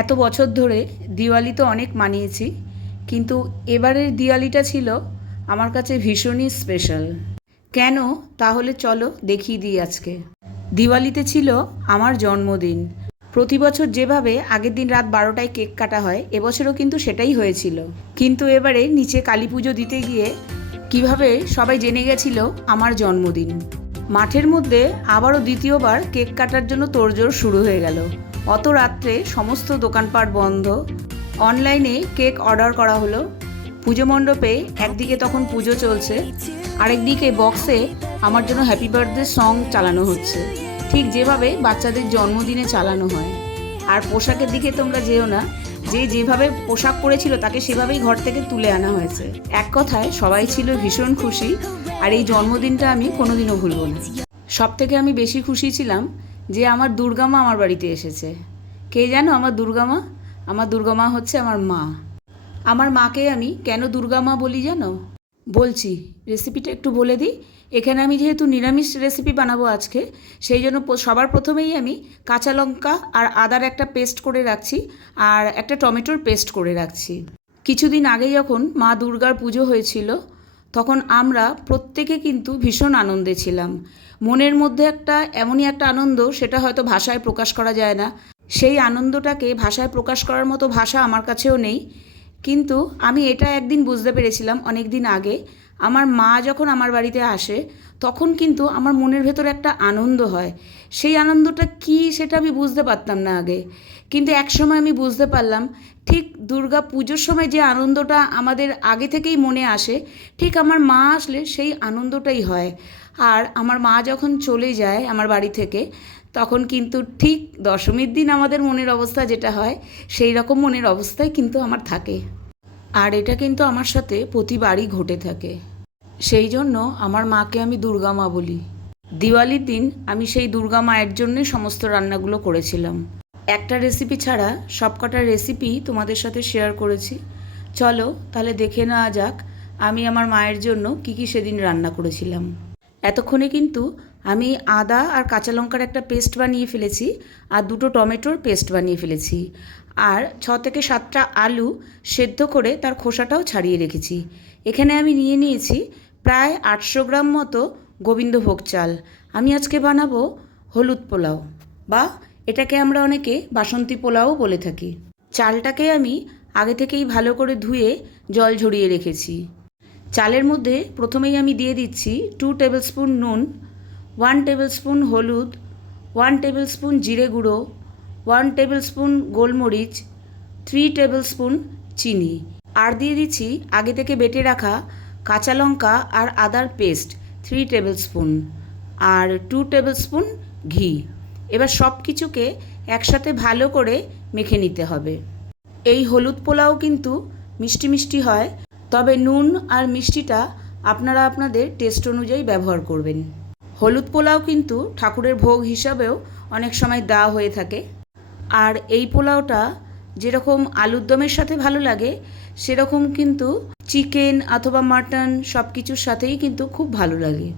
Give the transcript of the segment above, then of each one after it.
এত বছর ধরে দিওয়ালি তো অনেক মানিয়েছি, কিন্তু এবারের দিওয়ালিটা ছিল আমার কাছে ভীষণই স্পেশাল। কেন? তাহলে চলো দেখিয়ে দিই আজকে। দিওয়ালিতে ছিল আমার জন্মদিন। প্রতি বছর যেভাবে আগের দিন রাত 12টায় কেক কাটা হয়, এবছরও কিন্তু সেটাই হয়েছিল। কিন্তু এবারে নিচে কালী পুজো দিতে গিয়ে কিভাবে সবাই জেনে গেছিল আমার জন্মদিন। মাঠের মধ্যে আবারও দ্বিতীয়বার কেক কাটার জন্য তোড়জোড় শুরু হয়ে গেল। অত রাত্রে সমস্ত দোকানপাট বন্ধ। অনলাইনে কেক অর্ডার করা হলো। পুজো মণ্ডপে একদিকে তখন পুজো চলছে, আরেকদিকে বক্সে আমার জন্য হ্যাপি বার্থডে সং চালানো হচ্ছে, ঠিক যেভাবে বাচ্চাদের জন্মদিনে চালানো হয়। আর পোশাকের দিকে তোমরা যেও না, যে যেভাবে পোশাক পরেছিল তাকে সেভাবেই ঘর থেকে তুলে আনা হয়েছে। এক কথায় সবাই ছিল ভীষণ খুশি, আর এই জন্মদিনটা আমি কোনোদিনও ভুলব না। সব থেকে আমি বেশি খুশি ছিলাম যে আমার দুর্গামা আমার বাড়িতে এসেছে। কে জানো আমার দুর্গামা? আমার দুর্গামা হচ্ছে আমার মা। আমার মাকে আমি কেন দুর্গামা বলি জানো? বলছি, রেসিপিটা একটু বলে দিই। এখানে আমি যেহেতু নিরামিষ রেসিপি বানাবো আজকে, সেই জন্য সবার প্রথমেই আমি কাঁচা লঙ্কা আর আদার একটা পেস্ট করে রাখছি, আর একটা টমেটোর পেস্ট করে রাখছি। কিছুদিন আগে যখন মা দুর্গার পুজো হয়েছিল, তখন আমরা প্রত্যেকে কিন্তু ভীষণ আনন্দে ছিলাম। মনের মধ্যে একটা এমনই একটা আনন্দ, সেটা হয়তো ভাষায় প্রকাশ করা যায় না। সেই আনন্দটাকে ভাষায় প্রকাশ করার মতো ভাষা আমার কাছেও নেই। কিন্তু আমি এটা একদিন বুঝতে পেরেছিলাম, অনেক দিন আগে আমার মা যখন আমার বাড়িতে আসে, তখন কিন্তু আমার মনের ভেতর একটা আনন্দ হয়। সেই আনন্দটা কী সেটা আমি বুঝতে পারতাম না আগে, কিন্তু একসময় আমি বুঝতে পারলাম, ঠিক দুর্গা পুজোর সময় যে আনন্দটা আমাদের আগে থেকেই মনে আসে, ঠিক আমার মা আসলে সেই আনন্দটাই হয়। আর আমার মা যখন চলে যায় আমার বাড়ি থেকে, তখন কিন্তু ঠিক দশমীর দিন আমাদের মনের অবস্থা যেটা হয়, সেই রকম মনের অবস্থায় কিন্তু আমার থাকে। আর এটা কিন্তু আমার সাথে প্রতিবারই ঘটে থাকে। সেই জন্য আমার মাকে আমি দুর্গা মা বলি। দিওয়ালির দিন আমি সেই দুর্গা মায়ের জন্যই সমস্ত রান্নাগুলো করেছিলাম। একটা রেসিপি ছাড়া সবকটা রেসিপি তোমাদের সাথে শেয়ার করেছি। চলো তাহলে দেখে নেওয়া যাক আমি আমার মায়ের জন্য কী কী সেদিন রান্না করেছিলাম। এতক্ষণে কিন্তু আমি আদা আর কাঁচা লঙ্কার একটা পেস্ট বানিয়ে ফেলেছি, আর দুটো টমেটোর পেস্ট বানিয়ে ফেলেছি, আর 6 থেকে 7টা আলু সেদ্ধ করে তার খোসাটাও ছাড়িয়ে রেখেছি। এখানে আমি নিয়ে নিয়েছি প্রায় 800 গ্রাম মতো গোবিন্দভোগ চাল। আমি আজকে বানাবো হলুদ পোলাও, বা এটাকে আমরা অনেকে বাসন্তী পোলাও বলে থাকি। চালটাকে আমি আগে থেকেই ভালো করে ধুয়ে জল ঝরিয়ে রেখেছি। চালের মধ্যে প্রথমেই আমি দিয়ে দিচ্ছি 2 টেবিল স্পুন নুন, 1 টেবিল স্পুন হলুদ, 1 টেবিল স্পুন জিরে গুঁড়ো, 1 টেবিল স্পুন গোলমরিচ, 3 টেবিল স্পুন চিনি, আর দিয়ে দিচ্ছি আগে থেকে বেটে রাখা কাঁচা লঙ্কা আর আদার পেস্ট 3 টেবিল স্পুন, আর 2 টেবিল স্পুন ঘি। এবার সব কিছুকে একসাথে ভালো করে মেখে নিতে হবে। এই হলুদ পোলাও কিন্তু মিষ্টি মিষ্টি হয়, তবে নুন আর মিষ্টিটা আপনারা আপনাদের টেস্ট অনুযায়ী ব্যবহার করবেন। হলুদ পোলাও কিন্তু ঠাকুরের ভোগ হিসাবেও অনেক সময় দেওয়া হয়ে থাকে। আর এই পোলাওটা যেরকম আলুর দমের সাথে ভালো লাগে, সেরকম কিন্তু চিকেন অথবা মাটন সব কিছুর সাথেই কিন্তু খুব ভালো লাগে।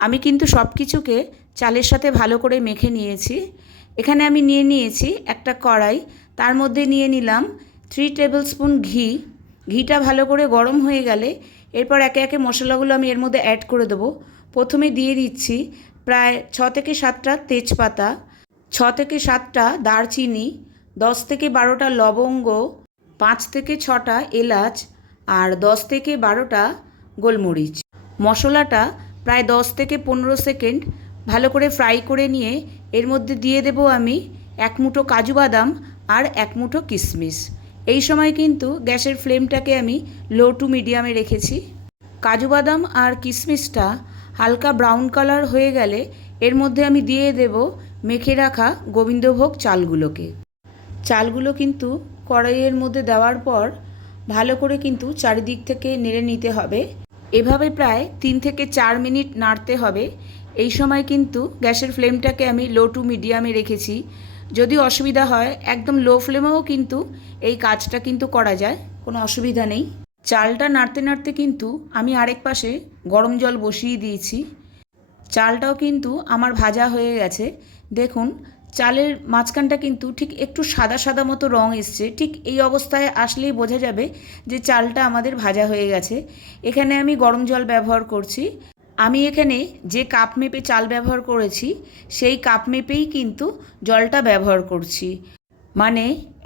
আমি কিন্তু সব কিছুকে চালের সাথে ভালো করে মেখে নিয়েছি। এখানে আমি নিয়ে নিয়েছি একটা কড়াই, তার মধ্যে নিয়ে নিলাম 3 টেবিল স্পুন ঘি। ঘিটা ভালো করে গরম হয়ে গেলে এরপর একে একে মশলাগুলো আমি এর মধ্যে অ্যাড করে দেবো। প্রথমে দিয়ে দিচ্ছি প্রায় 6 থেকে 7টা তেজপাতা, 6 থেকে 7টা দারচিনি, 10 থেকে 12টা লবঙ্গ, 5 থেকে 6টা এলাচ, আর 10 থেকে 12টা গোলমরিচ। মশলাটা প্রায় 10 থেকে 15 সেকেন্ড ভালো করে ফ্রাই করে নিয়ে এর মধ্যে দিয়ে দেব আমি 1 মুঠো কাজু বাদাম আর 1 মুঠো কিশমিশ। এই সময় কিন্তু গ্যাসের ফ্লেমটাকে আমি লো টু মিডিয়ামে রেখেছি। কাজু বাদাম আর কিশমিশটা হালকা ব্রাউন কালার হয়ে গেলে এর মধ্যে আমি দিয়ে দেব মেখে রাখা গোবিন্দভোগ চালগুলোকে। চালগুলো কিন্তু কড়াইয়ের মধ্যে দেওয়ার পর ভালো করে কিন্তু চারিদিক থেকে নেড়ে নিতে হবে। এভাবে প্রায় 3 থেকে 4 মিনিট নাড়তে হবে। এই সময় কিন্তু গ্যাসের ফ্লেমটাকে আমি লো টু মিডিয়ামে রেখেছি। যদি অসুবিধা হয় একদম লো ফ্লেমেও কিন্তু এই কাজটা কিন্তু করা যায়, কোনো অসুবিধা নেই। চালটা নাড়তে নাড়তে কিন্তু আমি আরেক পাশে গরম জল বসিয়ে দিয়েছি। চালটাও কিন্তু আমার ভাজা হয়ে গেছে। দেখুন চালের মাঝখানটা কিন্তু ঠিক একটু সাদা সাদা মতো রং এসছে। ঠিক এই অবস্থায় আসলেই বোঝা যাবে যে চালটা আমাদের ভাজা হয়ে গেছে। এখানে আমি গরম জল ব্যবহার করছি। আমি এখানে যে কাপ মেপে চাল ব্যবহার করেছি সেই কাপ মেপেই কিন্তু জলটা ব্যবহার করছি। মানে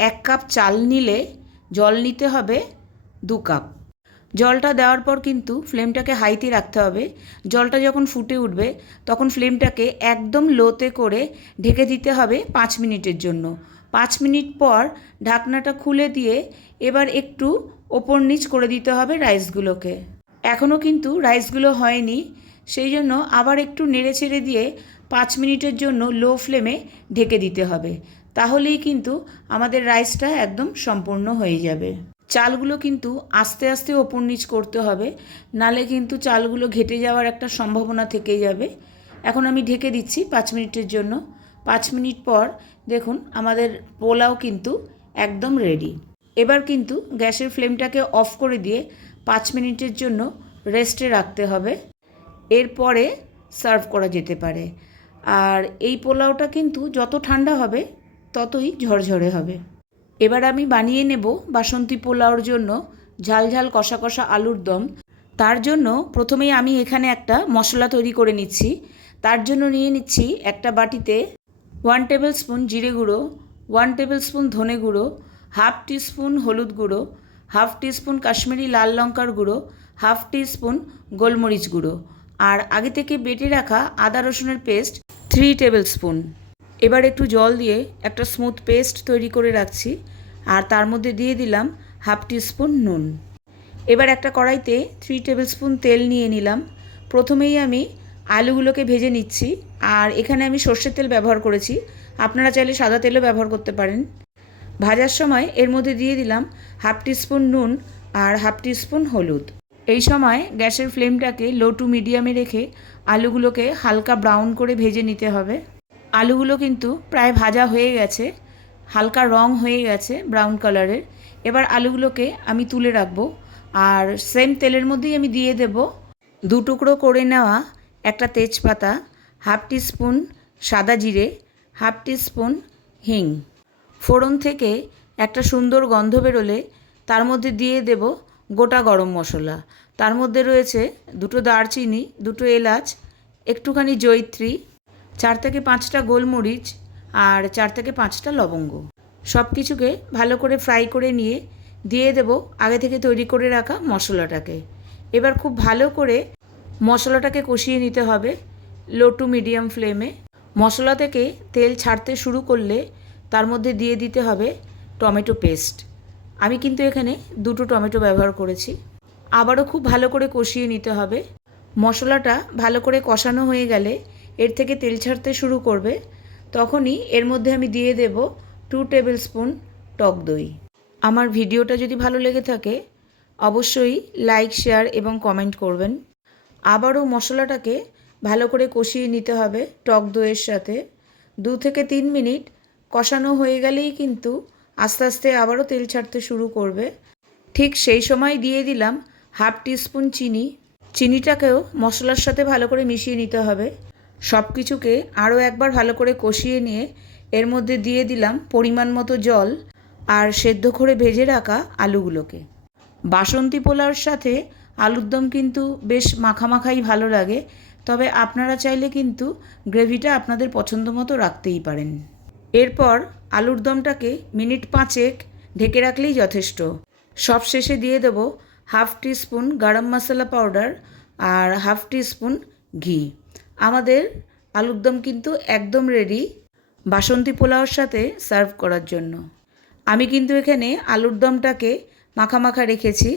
1 কাপ চাল নিলে জল নিতে হবে 2 কাপ। জলটা দেওয়ার পর কিন্তু ফ্লেমটাকে হাইতে রাখতে হবে। জলটা যখন ফুটে উঠবে তখন ফ্লেমটাকে একদম লোতে করে ঢেকে দিতে হবে 5 মিনিটের জন্য। 5 মিনিট পর ঢাকনাটা খুলে দিয়ে এবার একটু ওপর নিচ করে দিতে হবে রাইসগুলোকে। এখনও কিন্তু রাইসগুলো হয়নি, সেই জন্য আবার একটু নেড়ে ছেড়ে দিয়ে 5 মিনিটের জন্য লো ফ্লেমে ঢেকে দিতে হবে। তাহলেই কিন্তু আমাদের রাইসটা একদম সম্পূর্ণ হয়ে যাবে। চালগুলো কিন্তু আস্তে আস্তে ওপর নিচ করতে হবে, নালে কিন্তু চালগুলো ঘেটে যাওয়ার একটা সম্ভাবনা থেকে যাবে। এখন আমি ঢেকে দিচ্ছি 5 মিনিটের জন্য। 5 মিনিট পর দেখুন আমাদের পোলাও কিন্তু একদম রেডি। এবার কিন্তু গ্যাসের ফ্লেমটাকে অফ করে দিয়ে 5 মিনিটের জন্য রেস্টে রাখতে হবে। এরপরে সার্ভ করা যেতে পারে। আর এই পোলাওটা কিন্তু যত ঠান্ডা হবে ততই ঝরঝরে হবে। এবার আমি বানিয়ে নেব বাসন্তী পোলাওর জন্য ঝাল ঝাল কষা কষা আলুর দম। তার জন্য প্রথমেই আমি এখানে একটা মশলা তৈরি করে নিচ্ছি। তার জন্য নিয়ে নিচ্ছি একটা বাটিতে 1 টেবিল স্পুন জিরে গুঁড়ো, 1 টেবিল স্পুন ধনে গুঁড়ো, হাফ টিস্পুন হলুদ গুঁড়ো, হাফ টিস্পুন কাশ্মীরি লাল লঙ্কার গুঁড়ো, হাফ টিস্পুন গোলমরিচ গুঁড়ো, আর আগে থেকে বেটে রাখা আদা রসুনের পেস্ট 3 টেবিল স্পুন। এবার একটু জল দিয়ে একটা স্মুথ পেস্ট তৈরি করে রাখছি, আর তার মধ্যে দিয়ে দিলাম হাফ টিস্পুন নুন। এবার একটা কড়াইতে 3 টেবিল স্পুন তেল নিয়ে নিলাম। প্রথমেই আমি আলুগুলোকে ভেজে নিচ্ছি, আর এখানে আমি সর্ষের তেল ব্যবহার করেছি, আপনারা চাইলে সাদা তেলও ব্যবহার করতে পারেন। ভাজার সময় এর মধ্যে দিয়ে দিলাম হাফ টিস্পুন নুন আর হাফ টিস্পুন হলুদ। এই সময় গ্যাসের ফ্লেমটাকে লো টু মিডিয়ামে রেখে আলুগুলোকে হালকা ব্রাউন করে ভেজে নিতে হবে। আলুগুলো কিন্তু প্রায় ভাজা হয়ে গেছে, হালকা রং হয়ে গেছে ব্রাউন কালারের। এবার আলুগুলোকে আমি তুলে রাখবো, আর সেম তেলের মধ্যেই আমি দিয়ে দেব 2 টুকরো করে নেওয়া একটা তেজপাতা, হাফ টিস্পুন সাদা জিরে, হাফ টিস্পুন হিং। ফোড়ন থেকে একটা সুন্দর গন্ধ বেরোলে তার মধ্যে দিয়ে দেব গোটা গরম মশলা। তার মধ্যে রয়েছে 2টো দারচিনি, 2টো এলাচ, একটুখানি জয়িত্রী, 4 থেকে 5টা গোলমরিচ, আর 4 থেকে 5টা লবঙ্গ। সব কিছুকে ভালো করে ফ্রাই করে নিয়ে দিয়ে দেব আগে থেকে তৈরি করে রাখা মশলাটাকে। এবার খুব ভালো করে মশলাটাকে কষিয়ে নিতে হবে লো টু মিডিয়াম ফ্লেমে। মশলা থেকে তেল ছাড়তে শুরু করলে তার মধ্যে দিয়ে দিতে হবে টমেটো পেস্ট। আমি কিন্তু এখানে 2টো টমেটো ব্যবহার করেছি। আবারও খুব ভালো করে কষিয়ে নিতে হবে। মশলাটা ভালো করে কষানো হয়ে গেলে এর থেকে তেল ছাড়তে শুরু করবে, তখনই এর মধ্যে আমি দিয়ে দেব 2 টেবিল স্পুন টক দই। আমার ভিডিওটা যদি ভালো লেগে থাকে অবশ্যই লাইক, শেয়ার এবং কমেন্ট করবেন। আবারও মশলাটাকে ভালো করে কষিয়ে নিতে হবে টক দইয়ের সাথে। 2 থেকে 3 মিনিট কষানো হয়ে গেলেই কিন্তু আস্তে আস্তে আবারও তেল ছাড়তে শুরু করবে। ঠিক সেই সময় দিয়ে দিলাম হাফ টিস্পুন চিনি। চিনিটাকেও মশলার সাথে ভালো করে মিশিয়ে নিতে হবে। সব কিছুকে আরও একবার ভালো করে কষিয়ে নিয়ে এর মধ্যে দিয়ে দিলাম পরিমাণ মতো জল আর সেদ্ধ করে ভেজে রাখা আলুগুলোকে। বাসন্তী পোলাওর সাথে আলুর দম কিন্তু বেশ মাখামাখাই ভালো লাগে, তবে আপনারা চাইলে কিন্তু গ্রেভিটা আপনাদের পছন্দ মতো রাখতেই পারেন। এরপর আলুর দমটাকে মিনিট 5 ঢেকে রাখলেই যথেষ্ট। সব শেষে দিয়ে দেবো হাফ টিস্পুন গরম মশলা পাউডার আর হাফ টিস্পুন ঘি। আমাদের আলুর দম কিন্তু একদম রেডি বাসন্তী পোলাওর সাথে সার্ভ করার জন্য। আমি কিন্তু এখানে আলুর দমটাকে মাখা মাখা রেখেছি।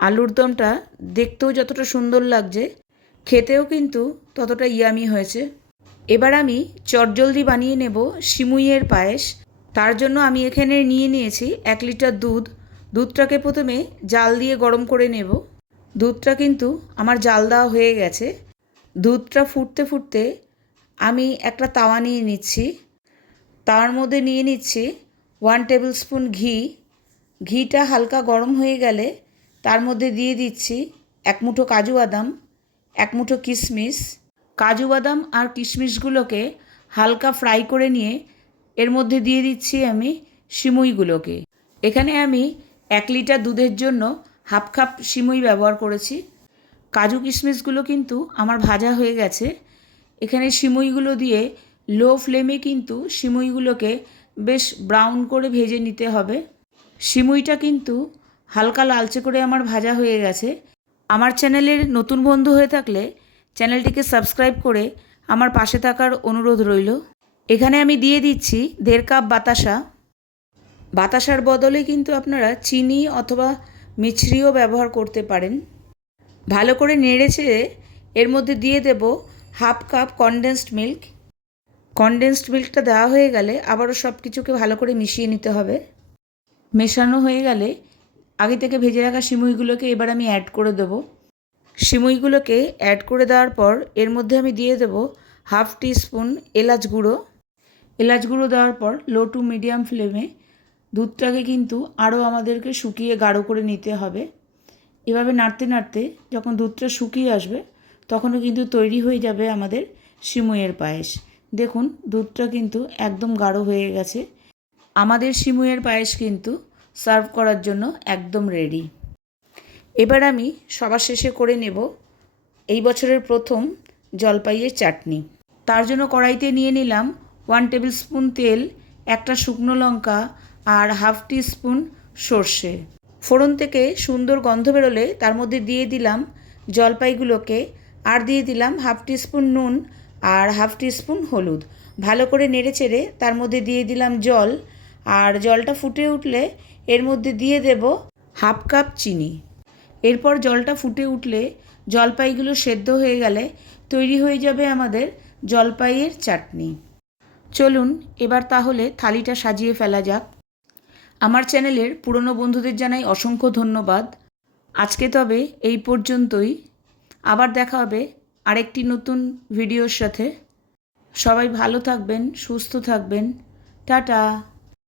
আলুর দমটা দেখতেও যতটা সুন্দর লাগছে, খেতেও কিন্তু ততটা ইয়ামি হয়েছে। এবার আমি চটজলদি বানিয়ে নেব সিমুইয়ের পায়েশ। তার জন্য আমি এখানে নিয়ে নিয়েছি 1 লিটার দুধ। দুধটাকে প্রথমে জাল দিয়ে গরম করে নেব। দুধটা কিন্তু আমার জাল দেওয়া হয়ে গেছে। দুধটা ফুটতে ফুটতে আমি একটা তাওয়া নিয়ে নিচ্ছি। তার মধ্যে নিয়ে নিচ্ছি 1 টেবিল স্পুন ঘি। ঘিটা হালকা গরম হয়ে গেলে তার মধ্যে দিয়ে দিচ্ছি 1 মুঠো কাজু বাদাম, 1 মুঠো কিশমিশ। কাজু বাদাম আর কিশমিশগুলোকে হালকা ফ্রাই করে নিয়ে এর মধ্যে দিয়ে দিচ্ছি আমি সিমুইগুলোকে। এখানে আমি 1 লিটার দুধের জন্য হাফ কাপ সিমুই ব্যবহার করেছি। কাজু কিশমিশগুলো কিন্তু আমার ভাজা হয়ে গেছে। এখানে সিমুইগুলো দিয়ে লো ফ্লেমে কিন্তু সিমুইগুলোকে বেশ ব্রাউন করে ভেজে নিতে হবে। সিমুইটা কিন্তু হালকা লালচে করে আমার ভাজা হয়ে গেছে। আমার চ্যানেলের নতুন বন্ধু হয়ে থাকলে চ্যানেলটিকে সাবস্ক্রাইব করে আমার পাশে থাকার অনুরোধ রইল। এখানে আমি দিয়ে দিচ্ছি 1.5 কাপ বাতাসা। বাতাসার বদলে কিন্তু আপনারা চিনি অথবা মিছরিও ব্যবহার করতে পারেন। ভালো করে নেড়ে চেড়ে এর মধ্যে দিয়ে দেব half cup condensed milk. Condensed মিল্কটা দেওয়া হয়ে গেলে আবারও সব কিছুকে ভালো করে মিশিয়ে নিতে হবে। মেশানো হয়ে গেলে আগে থেকে ভেজে রাখা সিমুইগুলোকে এবার আমি অ্যাড করে দেবো। সিমুইগুলোকে অ্যাড করে দেওয়ার পর এর মধ্যে আমি দিয়ে দেবো হাফ টিস্পুন এলাচ গুঁড়ো। এলাচ গুঁড়ো দেওয়ার পর লো টু মিডিয়াম ফ্লেমে দুধটাকে কিন্তু আরও আমাদেরকে শুকিয়ে গাঢ় করে নিতে হবে। এভাবে নাড়তে নাড়তে যখন দুধটা শুকিয়ে আসবে তখনও কিন্তু তৈরি হয়ে যাবে আমাদের সিমুইয়ের পায়েস। দেখুন দুধটা কিন্তু একদম গাঢ় হয়ে গেছে। আমাদের সিমুইয়ের পায়েস কিন্তু সার্ভ করার জন্য একদম রেডি। এবার আমি সবার শেষে করে নেব এই বছরের প্রথম জলপাইয়ের চাটনি। তার জন্য কড়াইতে নিয়ে নিলাম 1 টেবিল স্পুন তেল, 1টা শুকনো লঙ্কা আর হাফ টিস্পুন সর্ষে। ফোড়ন থেকে সুন্দর গন্ধ বেরোলে তার মধ্যে দিয়ে দিলাম জলপাইগুলোকে আর দিয়ে দিলাম হাফ টিস্পুন নুন আর হাফ টিস্পুন হলুদ। ভালো করে নেড়ে চেড়ে তার মধ্যে দিয়ে দিলাম জল, আর জলটা ফুটে উঠলে এর মধ্যে দিয়ে দেব হাফ কাপ চিনি। এরপর জলটা ফুটে উঠলে জলপাইগুলো সেদ্ধ হয়ে গেলে তৈরি হয়ে যাবে আমাদের জলপাইয়ের চাটনি। চলুন এবার তাহলে থালিটা সাজিয়ে ফেলা যাক। আমার চ্যানেলের পুরনো বন্ধুদের জানাই অসংখ্য ধন্যবাদ। আজকে তবে এই পর্যন্তই। আবার দেখা হবে আরেকটি নতুন ভিডিওর সাথে। সবাই ভালো থাকবেন, সুস্থ থাকবেন। টাটা।